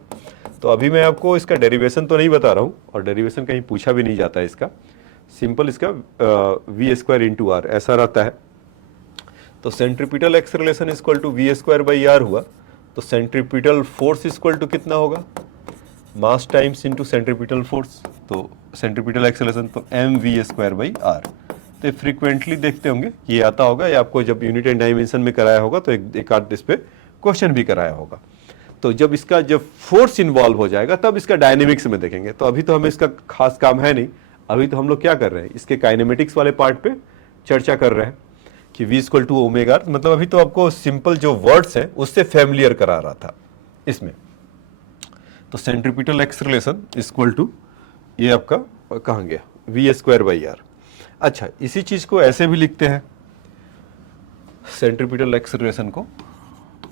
तो अभी मैं आपको इसका डेरिवेशन तो नहीं बता रहा हूँ, और डेरिवेशन कहीं पूछा भी नहीं जाता है इसका, सिंपल इसका v² r ऐसा रहता है। तो centripetal acceleration equal to v²/r हुआ, तो सेंट्रीपिटल फोर्स इक्वल टू कितना होगा, मास टाइम्स इनटू सेंट्रीपिटल फोर्स, तो सेंट्रीपिटल एक्सेलरेशन तो mv²/r। तो फ्रीक्वेंटली देखते होंगे ये आता होगा, या आपको जब यूनिट एंड डायमेंशन में कराया होगा तो एक आध इस पे क्वेश्चन भी कराया होगा। तो जब इसका जब फोर्स इन्वॉल्व हो जाएगा तब इसका डायनेमिक्स में देखेंगे। तो अभी तो हमें इसका खास काम है नहीं, अभी तो हम लोग क्या कर रहे हैं, इसके काइनेमेटिक्स वाले पार्ट पे चर्चा कर रहे हैं कि v = ω, मतलब अभी तो आपको सिंपल जो वर्ड्स हैं उससे फैमिलियर करा रहा था इसमें। तो सेंट्रीपिटल एक्सेलरेशन इक्वल टू ये आपका कहाँ गया, v²/r। अच्छा, इसी चीज को ऐसे भी लिखते हैं, सेंट्रीपिटल एक्सेलरेशन को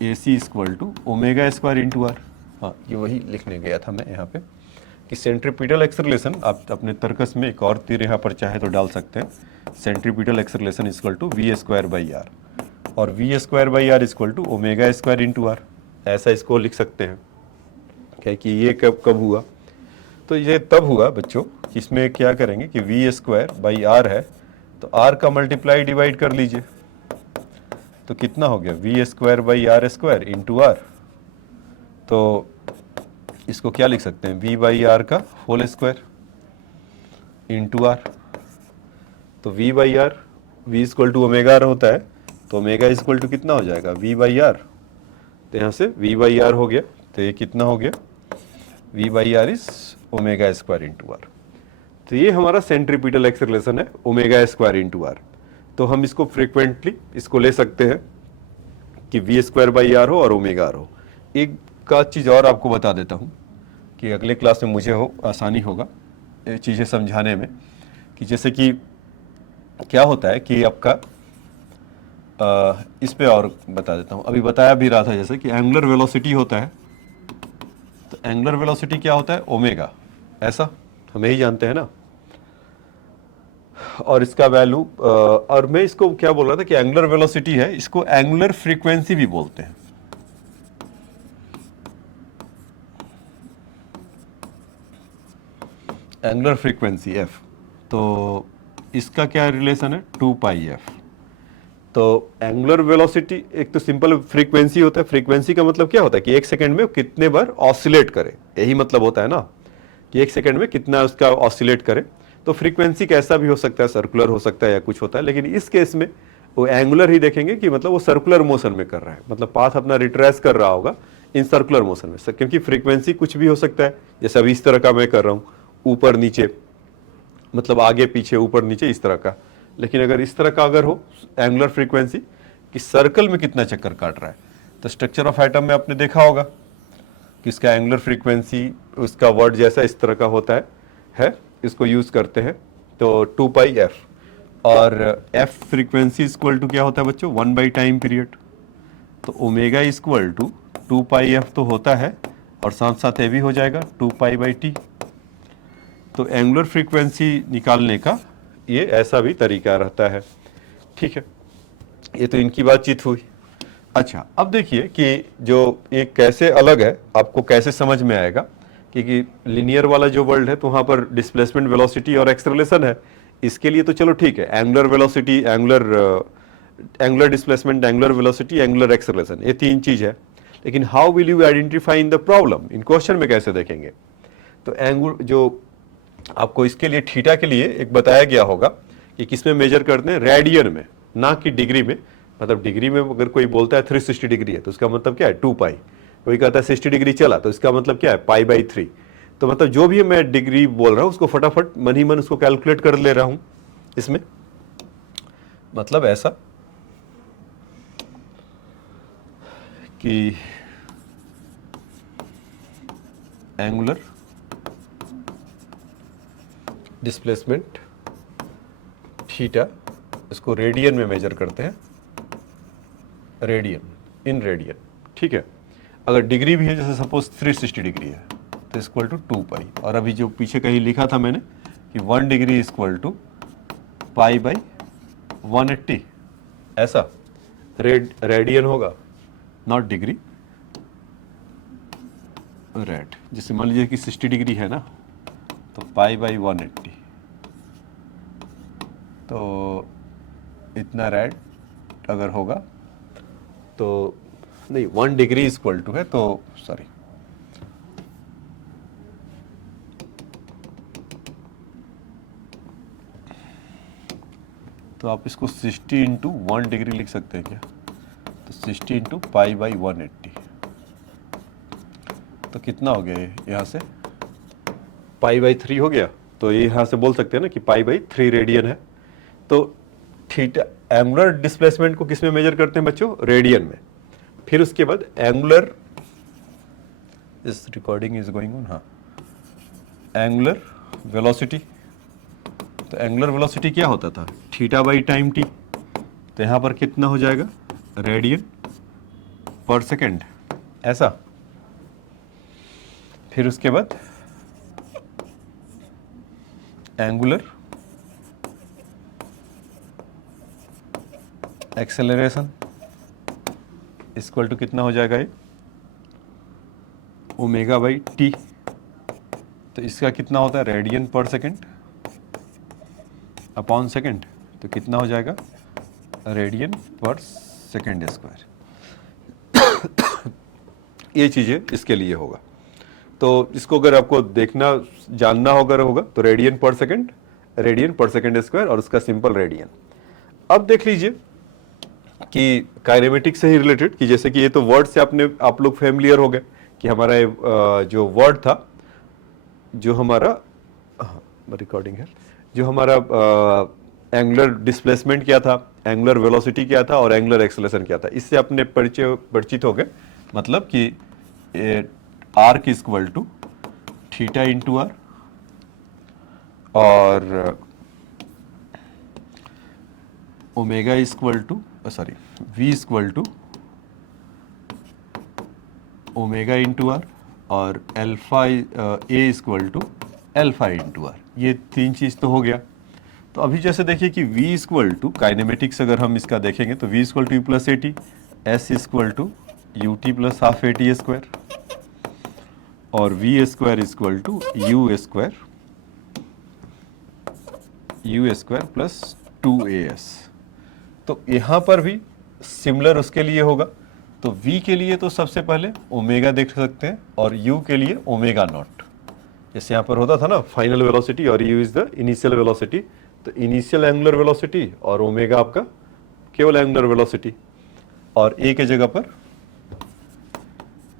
AC = ω² r। हाँ, ये वही लिखने गया था मैं यहाँ पे कि सेंट्रीपिटल एक्सेलरेशन, आप अपने तर्कस में एक और तीर यहाँ पर चाहे तो डाल सकते हैं, centripetal acceleration equal to v²/r, और v²/r इक्वल टू ω² r, ऐसा इसको लिख सकते हैं। क्या कि ये कब हुआ, तो ये तब हुआ बच्चों कि इसमें क्या करेंगे कि v²/r है तो r का मल्टीप्लाई डिवाइड कर लीजिए, तो कितना हो गया v²/r² इंटू r। तो इसको क्या लिख सकते हैं, v/r का होल स्क्वायर इंटू r। तो v/r, v = ω होता है, तो ω इक्वल टू कितना हो जाएगा v/r। तो यहाँ से v/r हो गया, तो ये कितना हो गया, v/r इज ω² इंटू r। तो ये हमारा सेंट्रीपिटल एक्सेलरेशन है ω² इंटू r। तो हम इसको फ्रीक्वेंटली इसको ले सकते हैं कि v²/r हो और ω हो। एक का चीज़ और आपको बता देता हूँ कि अगले क्लास में मुझे आसानी होगा ये चीज़ें समझाने में, कि जैसे कि क्या होता है कि आपका इस पे और बता देता हूँ, अभी बताया भी रहा था जैसे कि एंगुलर वेलोसिटी होता है, तो एंगुलर वेलोसिटी क्या होता है, ओमेगा, ऐसा हम यही जानते हैं ना। और इसका वैल्यू और मैं इसको क्या बोल रहा था कि एंगुलर वेलोसिटी है, इसको एंगुलर फ्रीक्वेंसी भी बोलते हैं। एंगुलर फ्रीक्वेंसी f, तो इसका क्या रिलेशन है, 2πf। तो एंगुलर वेलोसिटी एक तो सिंपल फ्रीक्वेंसी होता है, फ्रीक्वेंसी का मतलब क्या होता है कि एक सेकंड में कितने बार ऑसिलेट करे, यही मतलब होता है ना कि एक सेकंड में कितना उसका ऑसिलेट करे। तो फ्रीक्वेंसी कैसा भी हो सकता है, सर्कुलर हो सकता है या कुछ होता है, लेकिन इस केस में वो एंगुलर ही देखेंगे कि मतलब वो सर्कुलर मोशन में कर रहा है, मतलब पाथ अपना रिट्रेस कर रहा होगा इन सर्कुलर मोशन में, क्योंकि फ्रीक्वेंसी कुछ भी हो सकता है, जैसे अभी इस तरह का मैं कर रहा हूँ, ऊपर नीचे, मतलब आगे पीछे ऊपर नीचे इस तरह का। लेकिन अगर इस तरह का अगर हो एंगुलर फ्रीक्वेंसी कि सर्कल में कितना चक्कर काट रहा है, तो स्ट्रक्चर ऑफ एटम में आपने देखा होगा कि इसका एंगुलर फ्रीक्वेंसी उसका वर्ड जैसा इस तरह का होता है इसको यूज करते हैं, तो 2πf। और f फ्रीक्वेंसी इक्वल टू क्या होता है बच्चों, 1 टाइम पीरियड। तो ओमेगा इक्वल टू 2πf तो होता है, और साथ साथ ये भी हो जाएगा 2π/t। तो एंगुलर फ्रीक्वेंसी निकालने का ये ऐसा भी तरीका रहता है, ठीक है। ये तो इनकी बातचीत हुई। अच्छा, अब देखिए कि जो ये कैसे अलग है, आपको कैसे समझ में आएगा, क्योंकि लिनियर वाला जो वर्ल्ड है तो वहाँ पर डिस्प्लेसमेंट, वेलोसिटी और एक्सेलरेशन है। इसके लिए तो चलो ठीक है, angular velocity, angular displacement, angular velocity, angular acceleration, ये तीन चीज है। लेकिन how will you identify in the problem, in question में कैसे देखेंगे। तो एंगुलर जो आपको इसके लिए थीटा के लिए एक बताया गया होगा कि किसमें मेजर करते हैं, रेडियन में, ना कि डिग्री में। मतलब डिग्री में अगर कोई बोलता है 360 डिग्री है तो उसका मतलब क्या है 2π, कोई कहता है 60 डिग्री चला तो इसका मतलब क्या है π/3। तो मतलब जो भी मैं डिग्री बोल रहा हूँ उसको फटाफट मन ही मन उसको कैलकुलेट कर ले रहा हूँ इसमें, मतलब ऐसा कि एंगुलर डिस्प्लेसमेंट थीटा, इसको रेडियन में मेजर करते हैं, रेडियन, इन रेडियन, ठीक है। अगर डिग्री भी है, जैसे सपोज 360 डिग्री है तो इक्वल टू 2π। और अभी जो पीछे कहीं लिखा था मैंने कि 1 degree equal to pi by 180, ऐसा रेडियन होगा, नॉट डिग्री, रेड। जैसे मान लीजिए कि 60 डिग्री है ना, तो पाई बाई 180, तो इतना रेड अगर होगा तो नहीं, 1 डिग्री इक्वल टू है, तो सॉरी, तो आप इसको 60 इंटू 1 डिग्री लिख सकते हैं क्या? तो 60 इंटू पाई बाई 180, तो कितना हो गया ये? यहाँ से पाई बाई 3 हो गया, तो ये यहाँ से बोल सकते हैं ना कि पाई बाई 3 रेडियन है। तो थीटा, एंगुलर डिस्प्लेसमेंट को किस में मेजर करते हैं बच्चों? रेडियन में। फिर उसके बाद एंगुलर, इस रिकॉर्डिंग इज गोइंग ऑन, हाँ, एंगुलर वेलोसिटी। तो एंगुलर वेलोसिटी क्या होता था? Theta by time T. तो यहाँ पर कितना हो जाएगा? रेडियन पर सेकेंड, ऐसा। फिर उसके बाद एंगुलर एक्सेलरेशन इक्वल टू कितना हो जाएगा ये? Omega by T. तो इसका कितना होता है? रेडियन पर सेकेंड अपॉन सेकेंड, तो कितना हो जाएगा? रेडियन पर सेकेंड स्क्वायर। ये चीज़ें इसके लिए होगा। तो इसको अगर आपको देखना जानना होगा तो रेडियन पर सेकेंड स्क्वायर और उसका सिंपल रेडियन। अब देख लीजिए कि काइनेमेटिक्स से ही रिलेटेड, कि जैसे कि ये तो वर्ड से आप लोग फेमिलियर हो गए कि हमारा जो वर्ड था, जो हमारा रिकॉर्डिंग है, जो हमारा एंगुलर डिस्प्लेसमेंट क्या था, एंगुलर वेलोसिटी क्या था और एंगुलर एक्सेलरेशन क्या था, इससे अपने परिचित हो गए। मतलब कि arc equal to theta into R और omega equal to sorry V equal to omega into R और alpha A equal to alpha into R. ये तीन चीज़ तो हो गया। तो अभी जैसे देखिए कि v इक्वल टू काइनेमेटिक्स अगर हम इसका देखेंगे तो v equal to u plus a t, s equal to u t plus half a t square और v square equal to u square plus 2as। तो यहाँ पर भी सिमिलर उसके लिए होगा। तो v के लिए तो सबसे पहले ओमेगा देख सकते हैं और u के लिए ओमेगा नॉट, जैसे यहाँ पर होता था ना फाइनल वेलोसिटी और u is the initial velocity. तो इनिशियल एंगुलर वेलोसिटी और ओमेगा आपका केवल एंगुलर वेलोसिटी, और a के जगह पर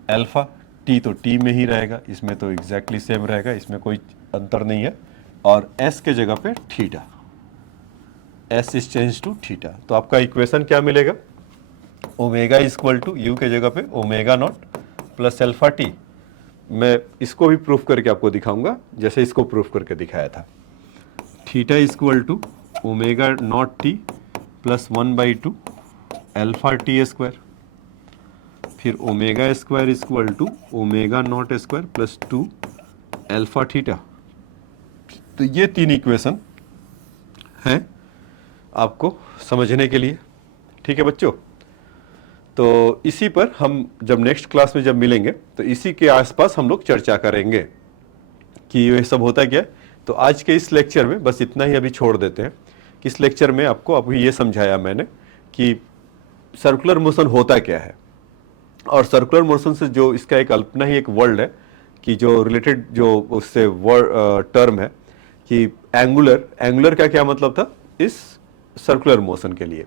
अल्फा, t तो t में ही रहेगा, इसमें तो एग्जैक्टली सेम रहेगा, इसमें कोई अंतर नहीं है, और s के जगह पे theta, s is change to theta. तो आपका इक्वेशन क्या मिलेगा? ओमेगा इक्वल टू यू के जगह पे omega naught plus alpha T. मैं इसको भी प्रूफ करके आपको दिखाऊंगा, जैसे इसको प्रूफ करके दिखाया था। Theta equal to omega naught T plus 1/2 alpha T square, फिर omega square equal to omega naught square plus 2 alpha theta. तो ये तीन इक्वेशन हैं आपको समझने के लिए। ठीक है बच्चों, तो इसी पर हम जब नेक्स्ट क्लास में जब मिलेंगे तो इसी के आसपास हम लोग चर्चा करेंगे कि ये सब होता क्या है। तो आज के इस लेक्चर में बस इतना ही अभी छोड़ देते हैं कि इस लेक्चर में आपको अभी ये समझाया मैंने कि सर्कुलर मोशन होता क्या है, और सर्कुलर मोशन से जो इसका एक अपना ही एक वर्ल्ड है कि जो रिलेटेड जो उससे टर्म है कि एंगुलर का क्या मतलब था इस सर्कुलर मोशन के लिए।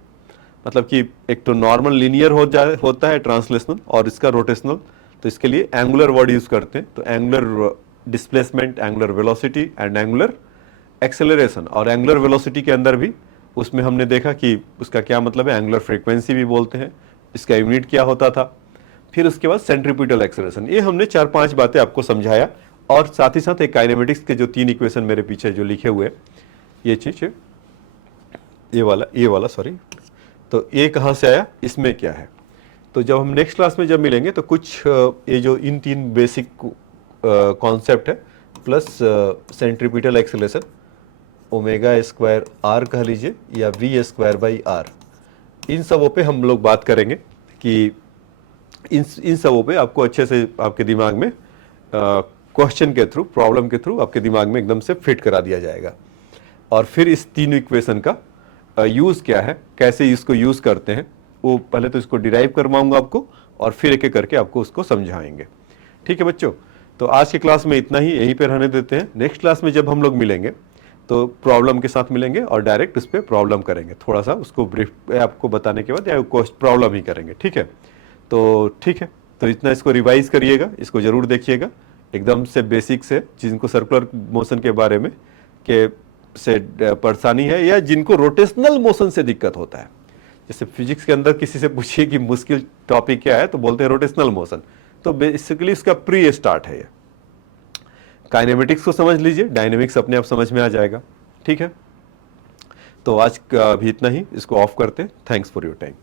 मतलब कि एक तो नॉर्मल लीनियर होता है ट्रांसलेशनल और इसका रोटेशनल, तो इसके लिए एंगुलर वर्ड यूज करते हैं। तो angular displacement, angular velocity and angular acceleration, और एंगुलर वेलोसिटी के अंदर भी उसमें हमने देखा कि उसका क्या मतलब है, एंगुलर फ्रीक्वेंसी भी बोलते हैं, इसका यूनिट क्या होता था। फिर उसके बाद सेंट्रीपिटल एक्सेलरेशन। ये हमने 4-5 बातें आपको समझाया, और साथ ही साथ एक काइनेमेटिक्स के जो 3 इक्वेशन मेरे पीछे जो लिखे हुए ये चीज, ये वाला सॉरी, तो ये कहाँ से आया, इसमें क्या है। तो जब हम नेक्स्ट क्लास में जब मिलेंगे तो कुछ ये जो इन 3 बेसिक कॉन्सेप्ट है plus centripetal acceleration omega square r कह लीजिए या वी स्क्वायर बाई आर, इन सबों पे हम लोग बात करेंगे कि इन सबों पे आपको अच्छे से आपके दिमाग में क्वेश्चन के थ्रू, प्रॉब्लम के थ्रू आपके दिमाग में एकदम से फिट करा दिया जाएगा। और फिर इस तीन इक्वेशन का यूज़ क्या है, कैसे इसको यूज़ करते हैं, वो पहले तो इसको डिराइव करवाऊंगा आपको और फिर एक एक करके आपको उसको समझाएंगे। ठीक है बच्चों, तो आज की क्लास में इतना ही, यहीं पे रहने देते हैं। नेक्स्ट क्लास में जब हम लोग मिलेंगे तो प्रॉब्लम के साथ मिलेंगे और डायरेक्ट उस पर प्रॉब्लम करेंगे, थोड़ा सा उसको ब्रीफ आपको बताने के बाद या प्रॉब्लम ही करेंगे। ठीक है, तो ठीक है, तो इतना इसको रिवाइज करिएगा, इसको जरूर देखिएगा एकदम से बेसिक से, जिनको सर्कुलर मोशन के बारे में के से परेशानी है या जिनको रोटेशनल मोशन से दिक्कत होता है। जैसे फिजिक्स के अंदर किसी से पूछिए कि मुश्किल टॉपिक क्या है तो बोलते हैं रोटेशनल मोशन, तो बेसिकली इसका प्री स्टार्ट है ये। काइनेमेटिक्स को समझ लीजिए, डायनेमिक्स अपने आप समझ में आ जाएगा। ठीक है, तो आज का भी इतना ही, इसको ऑफ करते हैं। Thanks for your time.